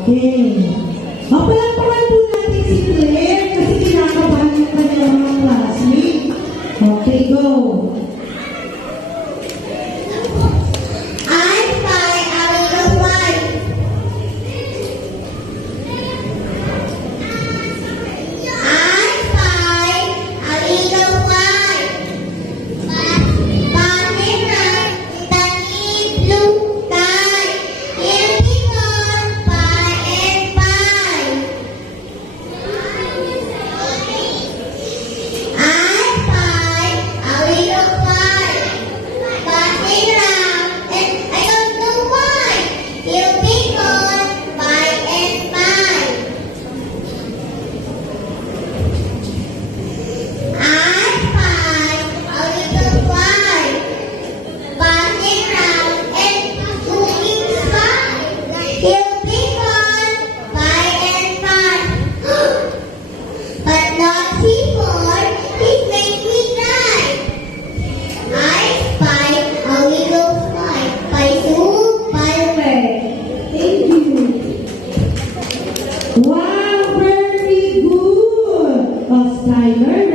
Okay. Mapalagpakan po natin si Claire kasi kinakabahan yung kanyang mga classmate. Okay, go. I spy a little light. I spy a little light. Passing around the deep blue sky. Here we go, by and by. I spy a little light. Passing around, and I don't know why. He'll be gone by and by. I spy a little fly passing round and looking sky. He'll be gone by and by. But not before he made me cry. I spy a little fly by Sue Palmer. Thank you. Wow, very good. Skyler,